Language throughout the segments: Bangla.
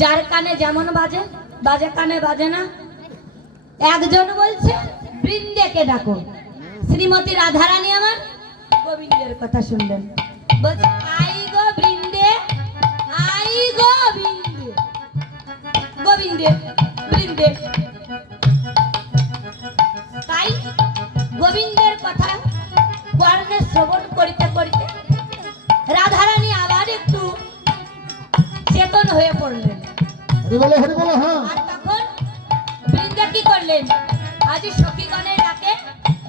যার কানে যেমন বাজে বাজে কানে বাজে না। একজন বলছে, বৃন্দেকে ডাকো। শ্রীমতী রাধারানী আমার গোবিন্দের কথা শুনলেন। বলছে, আই গো বৃন্দে, আই গোবিন্দে, বৃন্দে। তাই গোবিন্দের কথা কর্ণে শ্রবণ করিতে হয়ে পড়লেন। হরি বলো হরি বলো হ্যাঁ। আর তখন বৃন্দা কি করলেন? আজ সখীগণের ডাকে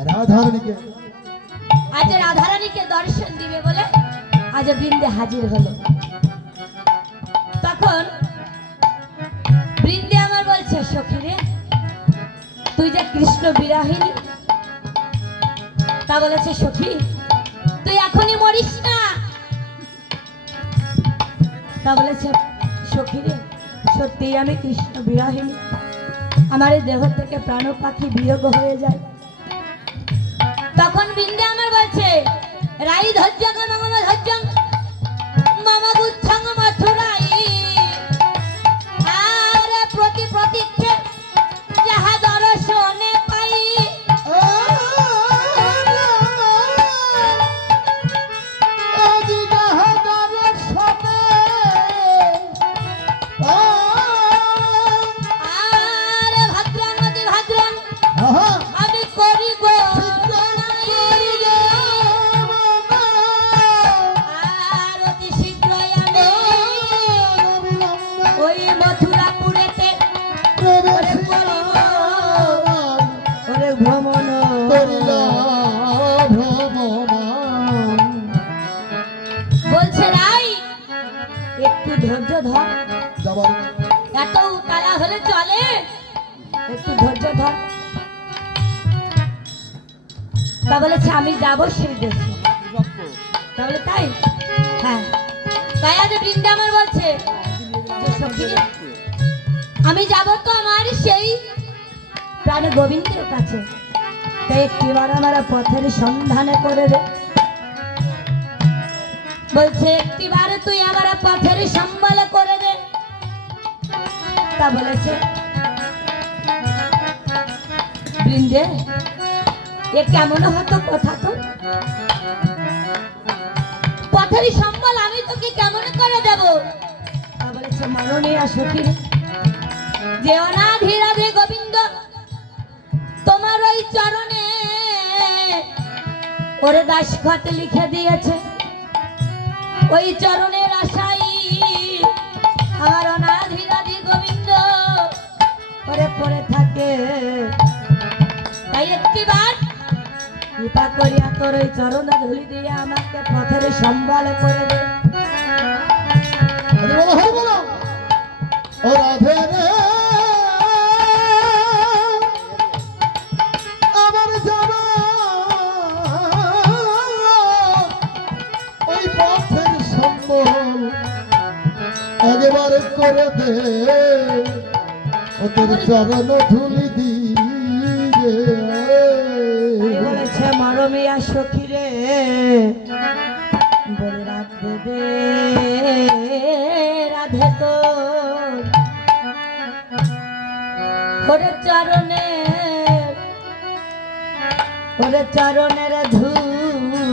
রাধারণীকে আজ রাধারানীকে দর্শন দিবে বলে আজ বৃন্দে হাজির হলো। তখন বৃন্দে আমার বলছে সখী রে তুই যে কৃষ্ণ বিরাহিনী তা বলেছে সখী তুই এখনই মরিস না। তা বলেছে সখী রে সত্যি আমি কৃষ্ণ বিরাহিনী আমার দেহ থেকে প্রাণ পাখি বিয়োগ হয়ে যায়। তখন বিন্দে আমার বলছে, রাই ধৈর্য ওরে ভ্রমণ। বলছে রাই একটু ধৈর্য ধর। এত উতালা হলে চলে। একটু ধৈর্য ধর। তা বলেছে আমি যাব সেই দেশে। তাহলে তাই? হ্যাঁ। তাই আজ বৃন্দা আমার বলছে। আমি যাব তো আমার সেই প্রাণ গোবিন্দের কাছে। একটিবার আমার পথের সন্ধানে করে দে। বলছে একটিবার তুই আমার পথের সম্বল করে দে। তা বলেছে, বৃন্দে, এ কেমন হতো কথা তো? পথের সম্বল আমি তোকে কেমন করে দেব? তা বলেছে মাননীয় সখী যে অনাধি রাধে গোবিন্দ তোমার ওই চরণে ওরে দাসখত লিখে দিয়েছে। ওই চরণের আশাই আমার অনাধি রাধি গোবিন্দ পরে পড়ে থাকে। তাই একটিবার কৃপা করিয়া তোর ওই চরণ ধুলি দিয়ে আমাকে পথের সম্বল করে দে। আমার একবারে করে দে। ওদের চরণ ধুলি দিয়ে। মরমিয়া সখী রে, বলে রাধে দে রাধে তো। ওরে চরণে, ওরে চরণের ধুলি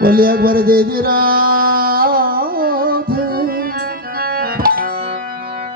বলি একবার দিদিরা